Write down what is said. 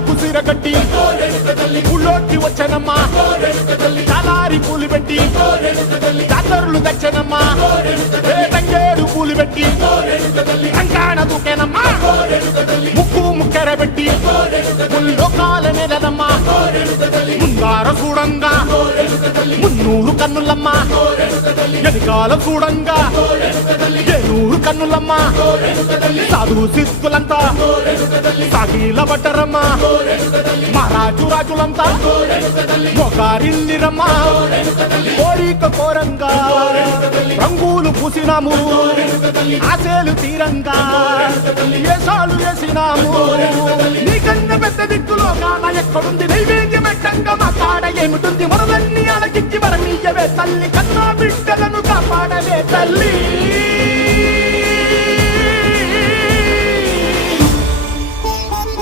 ఊళ్ళకు సిరగట్టి ఊళ్ళోకి వచ్చనమ్మా చాలారి పూలు పెట్టి జాతరులు తెచ్చనమ్మా తంగేడు పూలు పెట్టి కంకాణ దూకేనమ్మా ముక్కు ముక్కెర పెట్టి ముల్లోకాల నెలనమ్మా ముందార చూడంగా మున్నూరు కన్నులమ్మా ఎనికాల చూడంగా ఏనూరు కన్నులమ్మా సాధువు సిద్ధులంతా సాగిల బట్టరమ్మా మహారాజు రాజులంతా మొగారిల్లిరమ్మా కోరిక కోరంగా రంగులు పూసినాము ఆశలు తీరంగా ఏసాలు వేసినాము నీకన్నా పెద్ద దిక్కులో కాన ఎక్కడుంది నైవేద్యం పెట్టంగా మా కాడ ఏమిటుంది మనలన్నీ అలకిచ్చి మరణీయవే తల్లి కన్నా బిడ్డలను కాపాడవే తల్లి